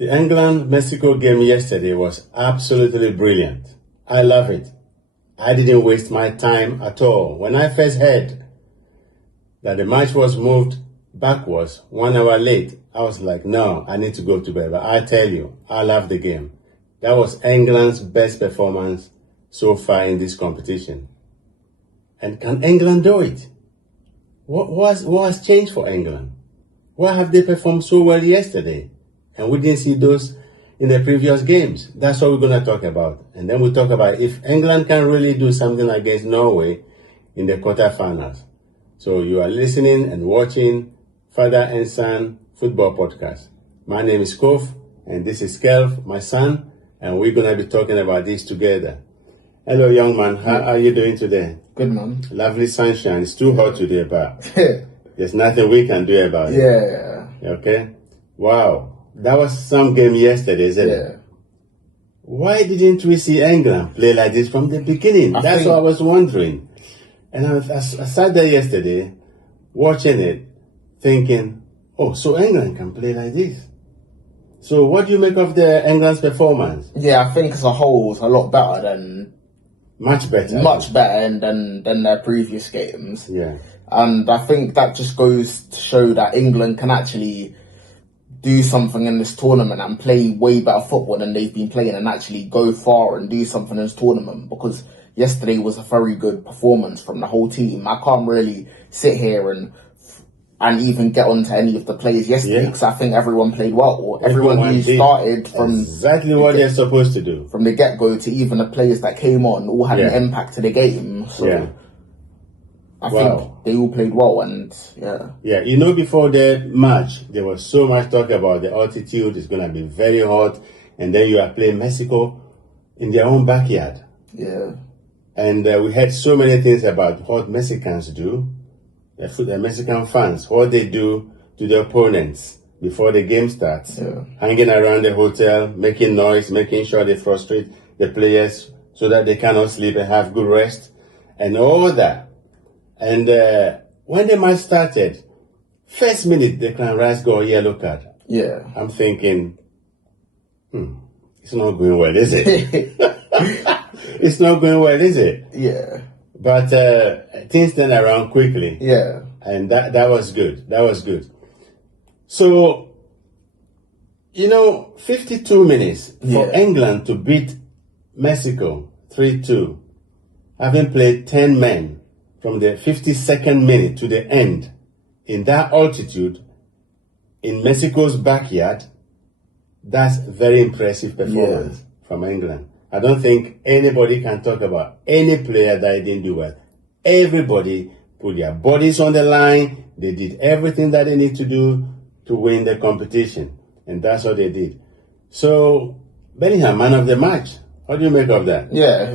The England-Mexico game yesterday was absolutely brilliant. I love it. I didn't waste my time at all. When I first heard that the match was moved backwards 1 hour late, I was like, no, I need to go to bed. But I tell you, I love the game. That was England's best performance so far in this competition. And can England do it? What has changed for England? Why have they performed so well yesterday? And we didn't see those in the previous games. That's what we're going to talk about. And then we'll talk about if England can really do something against Norway in the quarterfinals. So you are listening and watching Father and Son Football Podcast. My name is Kof, and this is Kelv, my son, and we're going to be talking about this together. Hello, young man. How are you doing today? Good, man. Lovely sunshine. It's too hot today, but there's nothing we can do about it. Yeah. Okay? Wow. That was some game yesterday, isn't it? Why didn't we see England play like this from the beginning? That's what I was wondering. And I sat there yesterday, watching it, thinking, oh, so England can play like this. So what do you make of the England's performance? Yeah, I think as a whole it's a lot better than... Much better than their previous games. Yeah. And I think that just goes to show that England can actually do something in this tournament and play way better football than they've been playing and actually go far and do something in this tournament, because yesterday was a very good performance from the whole team. I can't really sit here and even get onto any of the players yesterday because I think everyone played well. Everyone who started from exactly what they're supposed to do from the get-go to even the players that came on all had an impact to the game. So I think they all played well, and yeah. You know, before the match, there was so much talk about the altitude. It's going to be very hot, and then you are playing Mexico in their own backyard. Yeah, and we heard so many things about what Mexicans do. The Mexican fans, what they do to the opponents before the game starts, hanging around the hotel, making noise, making sure they frustrate the players so that they cannot sleep and have good rest, and all that. And when the match started, first minute, Declan Rice got a yellow card. Yeah. I'm thinking, it's not going well, is it? It's not going well, is it? Yeah. But things turned around quickly. Yeah. And that was good. That was good. So, 52 minutes for England to beat Mexico 3-2, having played 10 men from the 52nd minute to the end in that altitude in Mexico's backyard, that's very impressive performance from England. I don't think anybody can talk about any player that didn't do well. Everybody put their bodies on the line. They did everything that they need to do to win the competition. And that's what they did. So, Bellingham, man of the match. What do you make of that? Yeah, I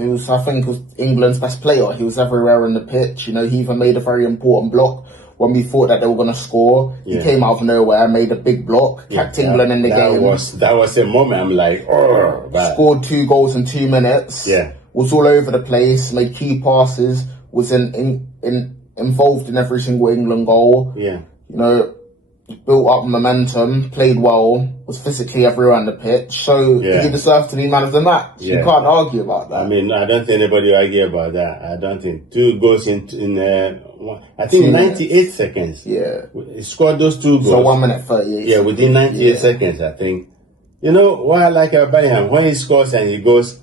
think he was England's best player. He was everywhere in the pitch. He even made a very important block when we thought that they were going to score. He came out of nowhere, made a big block, kept England in the game. That was a moment I'm like, oh. Scored 2 goals in 2 minutes. Yeah. Was all over the place, made key passes, was involved in every single England goal. Yeah. Built up momentum, played well, was physically everywhere on the pitch. So he deserved to be man of the match. You can't argue about that. I mean, I don't think anybody will argue about that. I don't think 2 goals in I think 98 seconds. Yeah. He scored those 2 goals. So 1 minute 38. Yeah, within 98 seconds, I think. You know what I like about Bellingham? When he scores and he goes,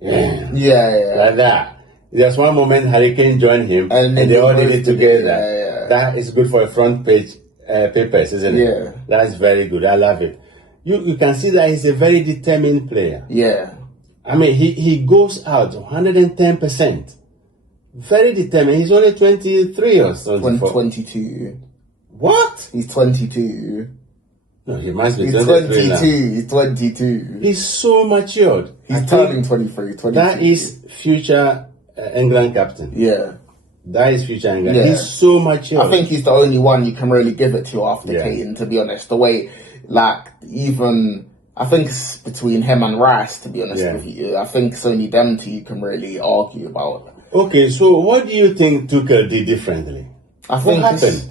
like that. There's one moment Harry Kane joined him and they all did it together. That is good for a front page papers, isn't it? Yeah. That's very good. I love it. You can see that he's a very determined player. Yeah. I mean, he goes out 110%. Very determined. He's only 23 or something. 22. What? He's 22. No, he must be 23 now. He's 22. He's so matured. He's turning 23, 22. That is future England captain. Yeah. That is future England. Yeah. He's so mature. I think he's the only one you can really give it to after Kane, to be honest. The way, I think it's between him and Rice, to be honest with you. I think it's only them two you can really argue about. Okay, so what do you think Tuchel did differently? What happened?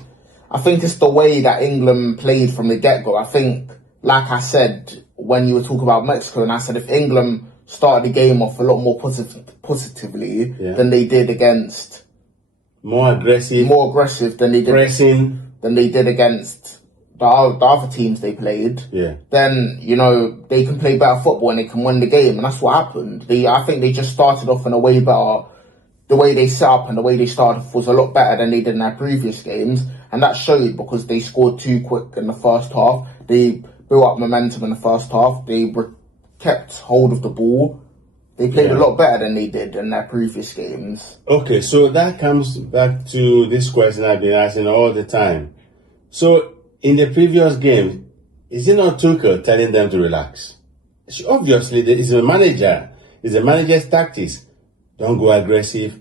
I think it's the way that England played from the get-go. I think, like I said, when you were talking about Mexico, and I said if England started the game off a lot more positively than they did against... More aggressive than they did... Pressing. Than they did against the other teams they played, then, you know, they can play better football and they can win the game. And that's what happened. I think they just started off in a way better. The way they set up and the way they started off was a lot better than they did in their previous games. And that showed because they scored too quick in the first half. They built up momentum in the first half. They kept hold of the ball. They played a lot better than they did in their previous games. Okay, so that comes back to this question I've been asking all the time. So, in the previous game, is it not Tuchel telling them to relax? Obviously, it's a manager. It's a manager's tactics. Don't go aggressive.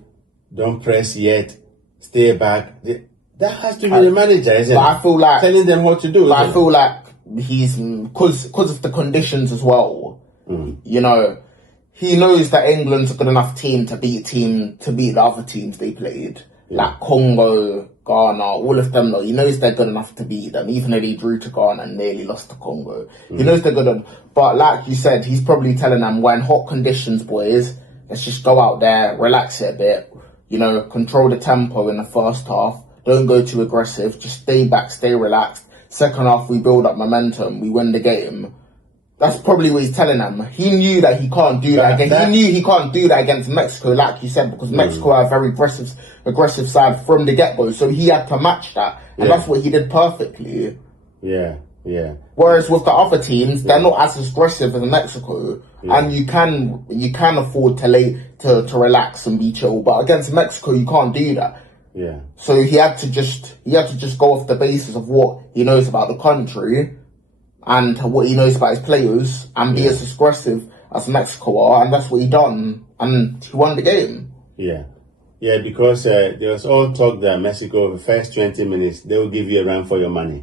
Don't press yet. Stay back. That has to be the manager, isn't it? I feel like... telling them what to do. But I feel like he's... Because of the conditions as well. You know, he knows that England's a good enough team to beat the other teams they played. Like Congo, Ghana, all of them, though. He knows they're good enough to beat them, even though they drew to Ghana and nearly lost to Congo. He knows they're good enough. But like you said, he's probably telling them, we're in hot conditions, boys. Let's just go out there, relax it a bit. You know, control the tempo in the first half. Don't go too aggressive. Just stay back, stay relaxed. Second half, we build up momentum. We win the game. That's probably what he's telling them. He knew that he can't do that against. He knew he can't do that against Mexico, like you said, because Mexico are a very aggressive side from the get go. So he had to match that, and that's what he did perfectly. Yeah. Whereas with the other teams, they're not as aggressive as Mexico, and you can afford to relax and be chill. But against Mexico, you can't do that. Yeah. So he had to just go off the basis of what he knows about the country and what he knows about his players and be as aggressive as Mexico are, and that's what he done, and he won the game. Yeah, because there was all talk that Mexico, the first 20 minutes, they will give you a run for your money.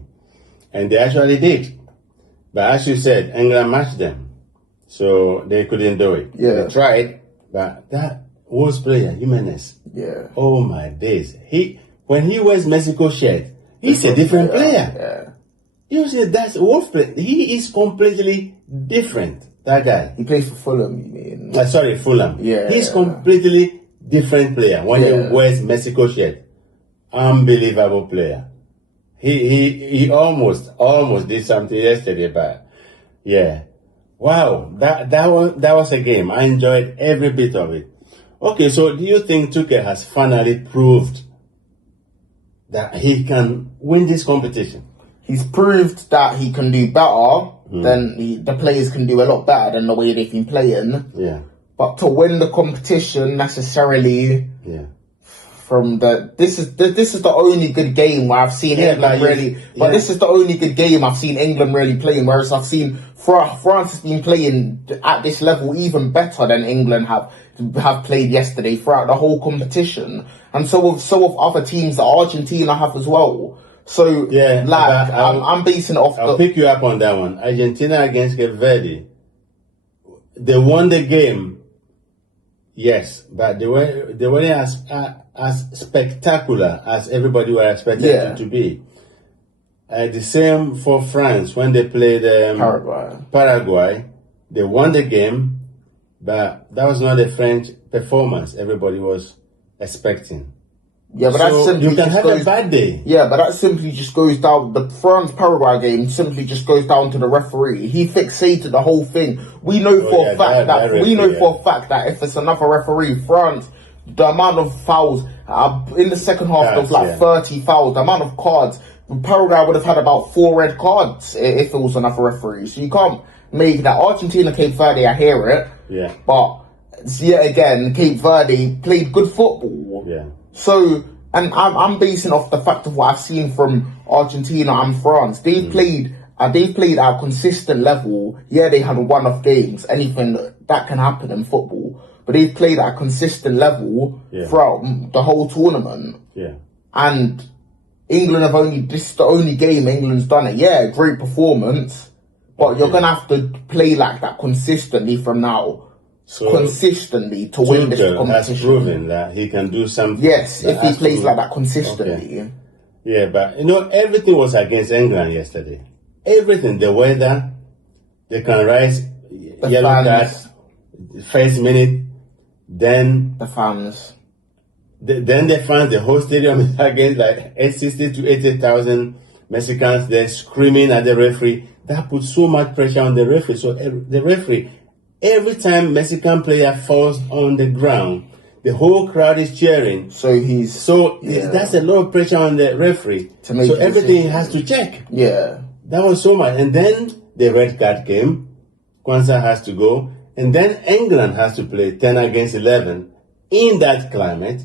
And they actually did. But as you said, England matched them, so they couldn't do it. Yeah. They tried, but that Wolves player, Jimenez, oh my days. When he wears Mexico shirt, he's a different player. Yeah. You see, that's Wolf play. He is completely different. That guy. He plays for Fulham, you mean? Fulham. Yeah. He's completely different player when he wears Mexico shirt. Unbelievable player. He almost did something yesterday, but yeah. Wow, that was a game. I enjoyed every bit of it. Okay, so do you think Tuchel has finally proved that he can win this competition? He's proved that he can do better than the players can do a lot better than the way they've been playing. Yeah. But to win the competition necessarily, this is the only good game where I've seen England really. But this is the only good game I've seen England really playing. Whereas I've seen France has been playing at this level even better than England have played yesterday throughout the whole competition, and so of other teams that Argentina have as well. So, I'm basing it off... I'll pick you up on that one. Argentina against Cape Verde. They won the game, yes, but they weren't as spectacular as everybody was expecting it to be. The same for France when they played Paraguay. They won the game, but that was not the French performance everybody was expecting. Yeah, but that simply you can have a bad day. Yeah, but that simply just goes down. The France-Paraguay game simply just goes down to the referee. He fixated the whole thing. We know for a fact that if it's another referee, France, the amount of fouls in the second half there was like 30 fouls. The amount of cards, Paraguay would have had about 4 red cards if it was another referee. So you can't make that. Argentina, Cape Verde, I hear it. Yeah. But yet again, Cape Verde played good football. Yeah. So, and I'm basing off the fact of what I've seen from Argentina and France. They've played at a consistent level. Yeah, they had one-off games. Anything that can happen in football, but they've played at a consistent level throughout the whole tournament. Yeah. And England this is the only game England's done it. Yeah, great performance, but you're gonna have to play like that consistently from now. Consistently to win this competition. Has proven that he can do something. Yes, if he plays like that consistently. Okay. Yeah, but everything was against England yesterday. Everything, the weather, Declan Rice, The yellow fans. card, first minute, then The fans. the fans, the whole stadium is against like 60 to 80,000 Mexicans. They're screaming at the referee. That puts so much pressure on the referee. So the referee, every time Mexican player falls on the ground, the whole crowd is cheering. That's a lot of pressure on the referee. To make so everything decision. has to check. Yeah. That was so much. And then the red card came. Quansah has to go. And then England has to play 10 against 11 in that climate.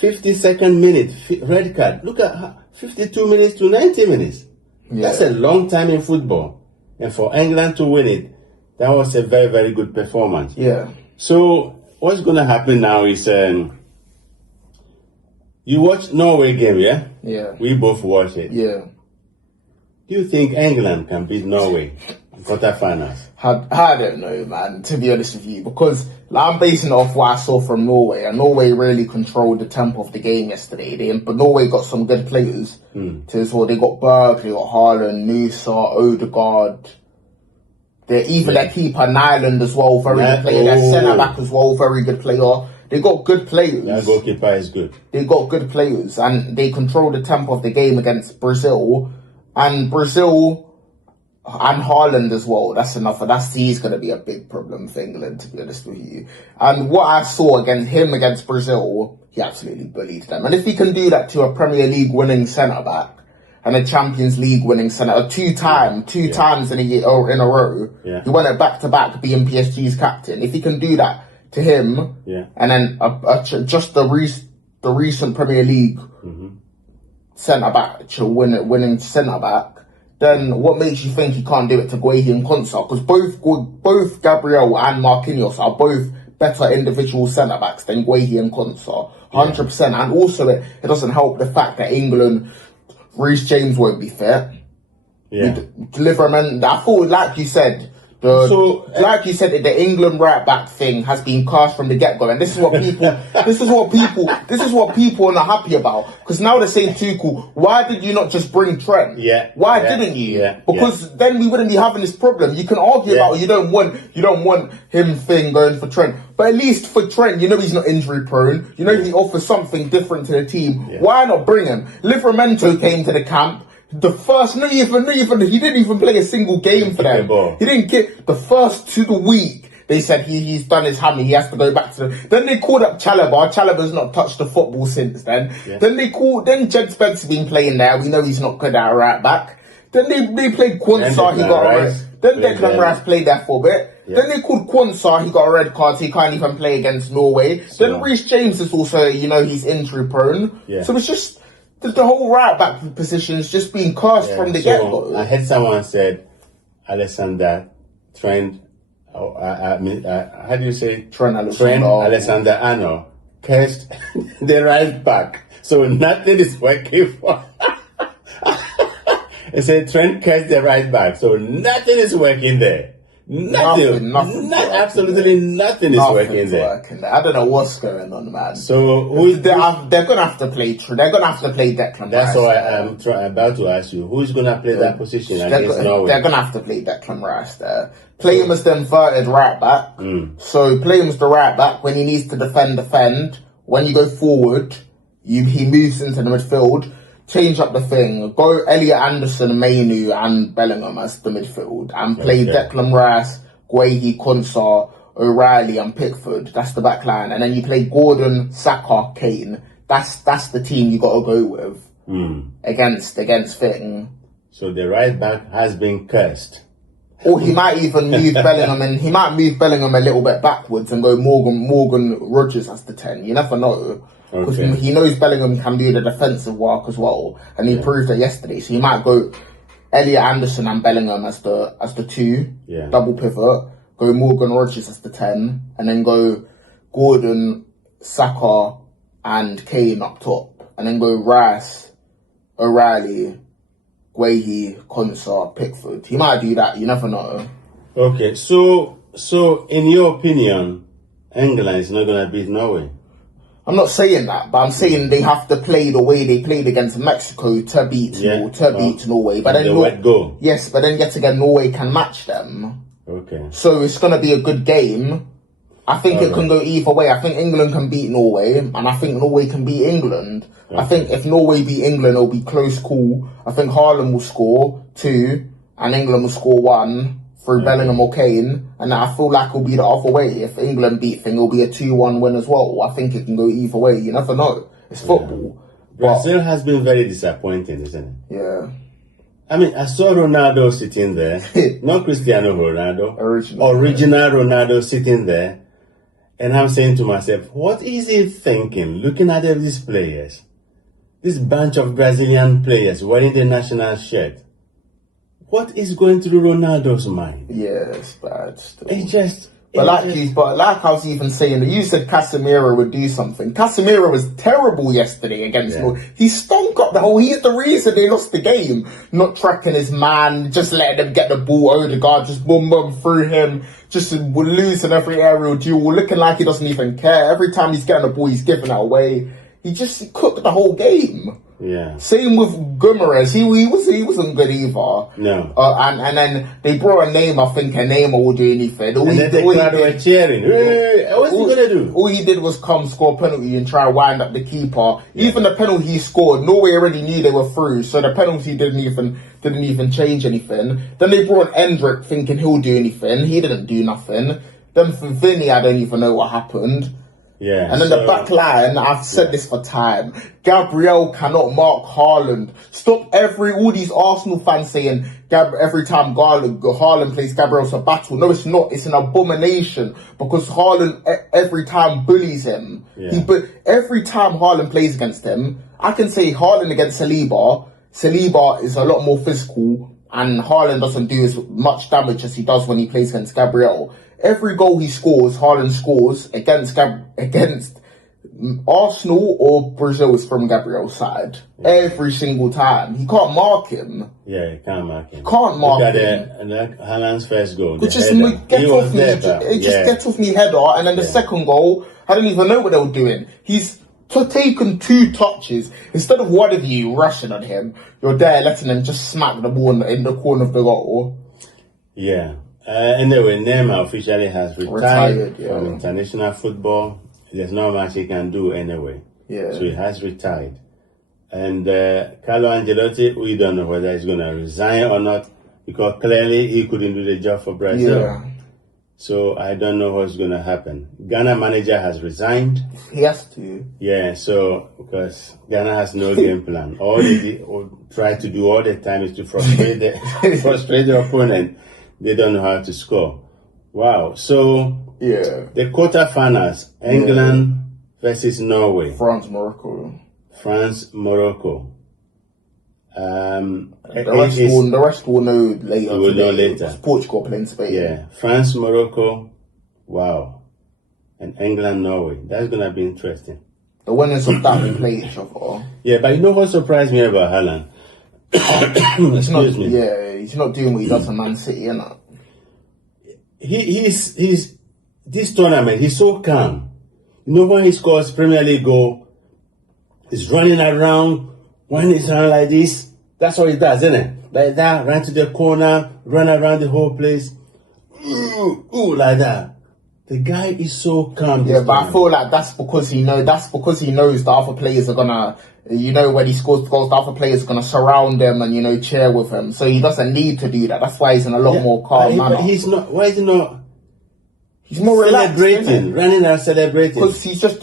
52nd minute, red card. Look at 52 minutes to 90 minutes. Yeah. That's a long time in football. And for England to win it, that was a very, very good performance. Yeah. So what's going to happen now is you watch Norway game, yeah? Yeah. We both watch it. Yeah. Do you think England can beat Norway in quarterfinals? I don't know, man, to be honest with you, because I'm basing it off what I saw from Norway, and Norway really controlled the tempo of the game yesterday. But Norway got some good players. So they got Berg, they got Haaland, Nusa, Odegaard. Their keeper, Nyland as well, very good player. Their centre-back as well, very good player. They got good players. Their goalkeeper is good. They got good players, and they control the tempo of the game against Brazil. And Brazil and Haaland as well. He's going to be a big problem for England, to be honest with you. And what I saw against Brazil, he absolutely bullied them. And if he can do that to a Premier League winning centre-back and a Champions League winning centre, two times in a year or in a row, he won it back-to-back being PSG's captain. If he can do that to him, and then just the recent Premier League centre-back, winning centre-back, then what makes you think he can't do it to Guehi and Quansah? Because both Gabriel and Marquinhos are both better individual centre-backs than Guehi and Quansah. 100%. And also it doesn't help the fact that England, Reece James won't be fit. Yeah. Liverman, I thought, like you said, the England right back thing has been cast from the get go, and this is what people are not happy about. Because now they're saying, Tuchel, why did you not just bring Trent? Why didn't you? Because then we wouldn't be having this problem. You can argue about you don't want him thing going for Trent, but at least for Trent, he's not injury prone. He offers something different to the team. Why not bring him? Livramento came to the camp. The first, he didn't even play a single game for them. He didn't get the first to the week. They said he's done his hammy. He has to go back to them. Then they called up Chalobah. Chalobah's not touched the football since then. Then Jed Spence's been playing there. We know he's not good at right back. Then they played Quansah. Then Declan Rice played there for a bit. Then they called Quansah. He got a red card, so he can't even play against Norway. Then Reece James is also, he's injury prone. So it's just, the whole right back position is just being cast from the get-go. I heard someone said Alexander Trent. How do you say Trent Alexander-Arnold cursed the right back, so nothing is working for. They said Trent cursed the right back, so nothing is working there. Nothing absolutely nothing is working there. I don't know what's going on, man. So they're gonna have to play. They're gonna have to play Declan. That's why I'm about to ask you, who's gonna play that position against Norway? They're gonna have to play Declan Rice there. Play him as the inverted right back. So play him as the right back when he needs to defend. When you go forward, he moves into the midfield. Change up the thing. Go Elliot Anderson, Mainu, and Bellingham as the midfield, and play Declan Rice, Guehi, Quansah, O'Reilly, and Pickford. That's the back line. And then you play Gordon, Saka, Kane. That's the team you got to go with against thing. So the right back has been cursed. Or he might even move Bellingham, and he might move Bellingham a little bit backwards and go Morgan Rogers as the 10. You never know. Because he knows Bellingham can do the defensive work as well, and he proved it yesterday. So he might go Elliot Anderson and Bellingham as the 2, double pivot. Go Morgan Rogers as the 10, and then go Gordon, Saka, and Kane up top, and then go Rice, O'Reilly, Guehi, Quansah, Pickford. He might do that. You never know. Okay, so in your opinion, England is not going to beat Norway? I'm not saying that, but I'm saying they have to play the way they played against Mexico to beat Norway. But then wet goal. Yes, but then yet again, Norway can match them. Okay. So it's going to be a good game. I think it can go either way. I think England can beat Norway, and I think Norway can beat England. Okay. I think if Norway beat England, it'll be close call. I think Haaland will score 2, and England will score 1 through Bellingham or Kane. And I feel like it'll be the other way. If England beat thing, it'll be a 2-1 win as well. I think it can go either way. You never know. It's football. Brazil has been very disappointing, isn't it? Yeah. I mean, I saw Ronaldo sitting there. Not Cristiano Ronaldo. Original Ronaldo sitting there. And I'm saying to myself, what is he thinking? Looking at these players. This bunch of Brazilian players wearing the national shirt. What is going through Ronaldo's mind? Yeah, it's bad. It's just... But like I was even saying, you said Casemiro would do something. Casemiro was terrible yesterday against Norway. He stunk up the whole... He's the reason they lost the game. Not tracking his man, just letting them get the ball. Odegaard just boom through him. Just losing every aerial duel. Looking like he doesn't even care. Every time he's getting the ball, he's giving it away. He just cooked the whole game. Yeah. Same with Guimaraes. He wasn't good either. No. And then they brought a name. I think a name will do anything. And then they were cheering. What's he gonna do? All he did was come score a penalty and try to wind up the keeper. Yeah. Even the penalty he scored, Norway already knew they were through, so the penalty didn't even change anything. Then they brought Endrick thinking he'll do anything. He didn't do nothing. Then for Vinny, I don't even know what happened. Yeah, and then the back line, I've said this for time. Gabriel cannot mark Haaland. Stop all these Arsenal fans saying every time Haaland plays, Gabriel's a battle. No, it's not. It's an abomination because Haaland every time bullies him. Yeah. Every time Haaland plays against him, I can say Haaland against Saliba. Saliba is a lot more physical and Haaland doesn't do as much damage as he does when he plays against Gabriel. Every goal he scores, Haaland scores against Arsenal or Brazil is from Gabriel's side. Yeah. Every single time. He can't mark him. Yeah, he can't mark him. Can't mark him. And Haaland's first goal. Just get off me header. And then the second goal, I don't even know what they were doing. He's taken 2 touches. Instead of one of you rushing at him, you're there letting him just smack the ball in the corner of the goal. Yeah. Anyway, Neymar officially has retired from international football. There's not much he can do anyway. Yeah. So he has retired. And Carlo Ancelotti, we don't know whether he's going to resign or not because clearly he couldn't do the job for Brazil. Yeah. So I don't know what's going to happen. Ghana manager has resigned. He has to. Yeah, so because Ghana has no game plan. All they try to do all the time is to frustrate the opponent. They don't know how to score. Wow. So, the quarterfinals, England versus Norway. France, Morocco. The rest will know later. We'll know later. Portugal playing Spain. Yeah. France, Morocco. Wow. And England, Norway. That's going to be interesting. The winners of that will play each other. Yeah, but you know what surprised me about Haaland? Excuse me. Yeah, he's not doing what he does in Man City, innit? He's this tournament, he's so calm. You know when he scores Premier League goal, he's running around, when he's around like this, that's what he does, isn't it? Like that, run to the corner, run around the whole place. Ooh, like that. The guy is so calm. Yeah, but I feel like that's because he knows the other players are gonna, when he scores goals, the other players are gonna surround him and, cheer with him. So he doesn't need to do that. That's why he's in a lot more calm manner. He's not, why is he not? He's more relaxed. Running and celebrating. Because he's just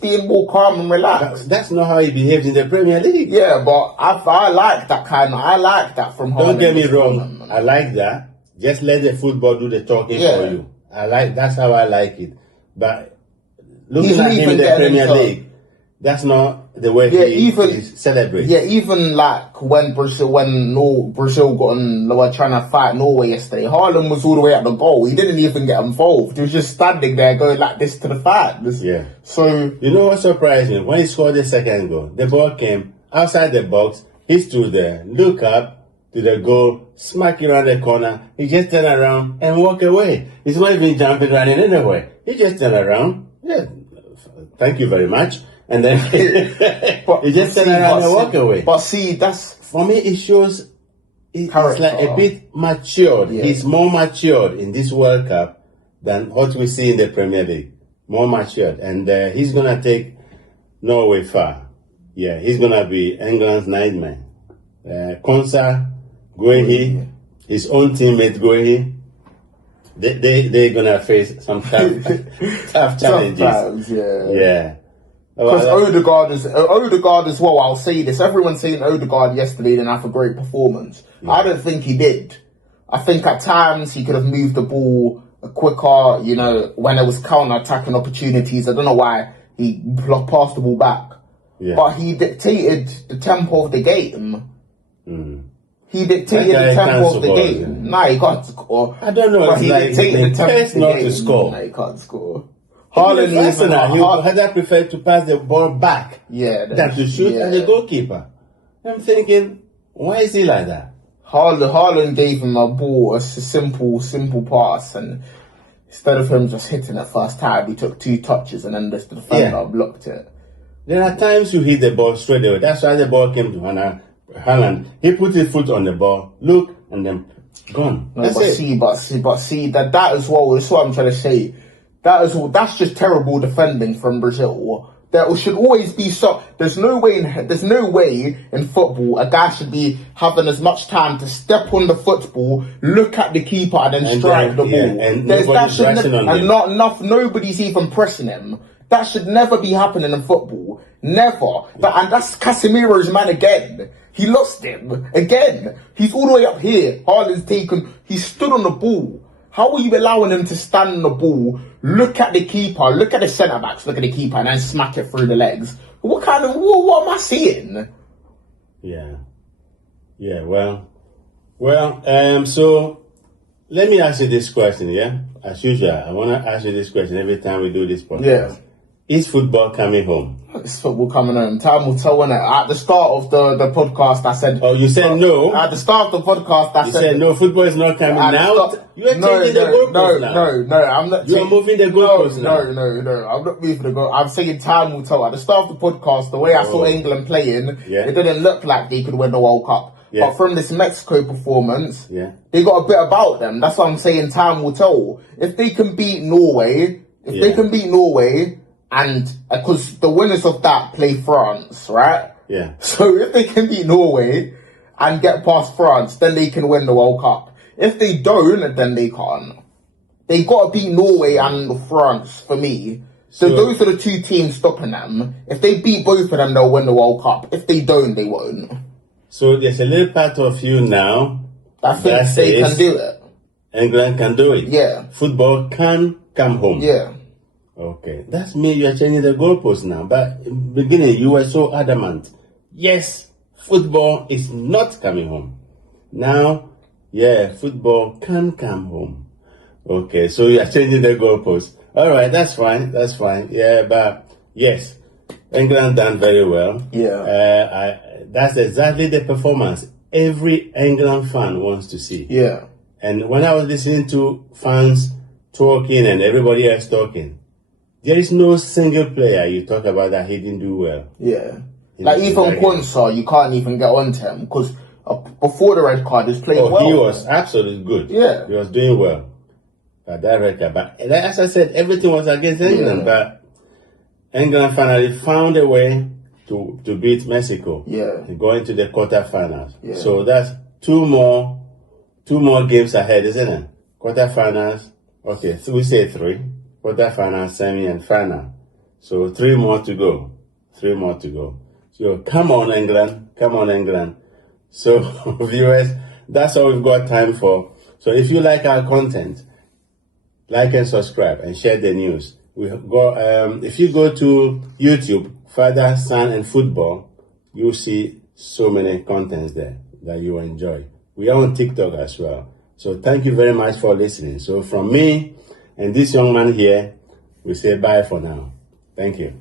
being more calm and relaxed. That's not how he behaves in the Premier League. Yeah, but I like that I like that from Haaland. Don't get me wrong. I like that. Just let the football do the talking for you. That's how I like it. But looking at him in the Premier League, that's not the way he celebrates. Yeah, even like when Brazil were trying to fight Norway yesterday, Haaland was all the way at the goal. He didn't even get involved. He was just standing there going like this to the fans. Yeah. So you know what surprised me? When he scored the second goal, the ball came outside the box. He stood there, look up to the goal, smack it around the corner. He just turned around and walk away. He's not even jumping, running anyway. He just turned around. Yeah. thank you very much. And then he just turn around and walk away. But see, that's... For me, it shows it's like a bit matured. Yeah. He's more matured in this World Cup than what we see in the Premier League. More matured. And he's going to take Norway far. Yeah, he's going to be England's nightmare. Quansah, Guehi, his own teammate Guehi, they're going to face some tough challenges. Sometimes, yeah. Yeah. Because Odegaard as well, I'll say this. Everyone's saying Odegaard yesterday didn't have a great performance. Yeah. I don't think he did. I think at times he could have moved the ball quicker, you know, when there was counter-attacking opportunities. I don't know why he passed the ball back. Yeah. But he dictated the tempo of the game. He dictated the tempo of the game. Nah, he can't score. I don't know. But he dictated the tempo of the not game. To score. Nah, he can't score. Haaland had preferred to pass the ball back than to shoot at the goalkeeper. I'm thinking, why is he like that? Haaland gave him a ball, a simple pass, and instead of him just hitting it first time, he took 2 touches and then the defender blocked it. There are times you hit the ball straight away. That's why the ball came to Haaland. He put his foot on the ball, look, and then gone. No, but see that as well. That's what I'm trying to say. That's just terrible defending from Brazil. There should always be there's no way in football a guy should be having as much time to step on the football, look at the keeper, and then strike the ball. And nobody's even pressing him. That should never be happening in football. Never. And that's Casemiro's man again. He lost him again. He's all the way up here. Haaland's he stood on the ball. How are you allowing him to stand on the ball, look at the keeper, look at the centre-backs, look at the keeper, and then smack it through the legs? What am I seeing? Yeah. Well, so let me ask you this question, yeah? As usual, I want to ask you this question every time we do this podcast. Yeah. Is football coming home? It's football coming home. Time will tell, innit? At the start of the podcast, I said... Oh, you said no? At the start of the podcast, I said... You said no, football is not coming now? You are changing the goalpost now. No, I'm not... You are moving the goalpost now. No, I'm not moving the goalpost. I'm saying time will tell. At the start of the podcast, the way I saw England playing, it didn't look like they could win the World Cup. Yeah. But from this Mexico performance, they got a bit about them. That's why I'm saying time will tell. If they can beat Norway... And because the winners of that play France, right? Yeah. So if they can beat Norway and get past France, then they can win the World Cup. If they don't, then they can't. They got to beat Norway and France for me. So those are the 2 teams stopping them. If they beat both of them, they'll win the World Cup. If they don't, they won't. So there's a little part of you now that thinks they can do it. England can do it. Yeah. Football can come home. Yeah. Okay, that's me. You are changing the goalpost now. But in the beginning, you were so adamant. Yes, football is not coming home. Now, football can come home. Okay, so you are changing the goalpost. All right, that's fine. Yeah, but yes, England done very well. Yeah. That's exactly the performance every England fan wants to see. Yeah. And when I was listening to fans talking and everybody else talking, there is no single player you talk about that he didn't do well. Yeah. Like even Quansah, you can't even get onto him because before the red card, he was playing well. He was absolutely good. Yeah. He was doing well. But that red card. But as I said, everything was against England. But England finally found a way to beat Mexico. Yeah. And go into the quarterfinals. Yeah. So that's two more games ahead, isn't it? Quarterfinals. Okay, so we say 3. Quarterfinal, semi, and final. So 3 more to go. So come on, England. So viewers, that's all we've got time for. So if you like our content, like and subscribe and share the news. If you go to YouTube, Father, Son, and Football, you'll see so many contents there that you enjoy. We are on TikTok as well. So thank you very much for listening. So from me and this young man here, we say bye for now. Thank you.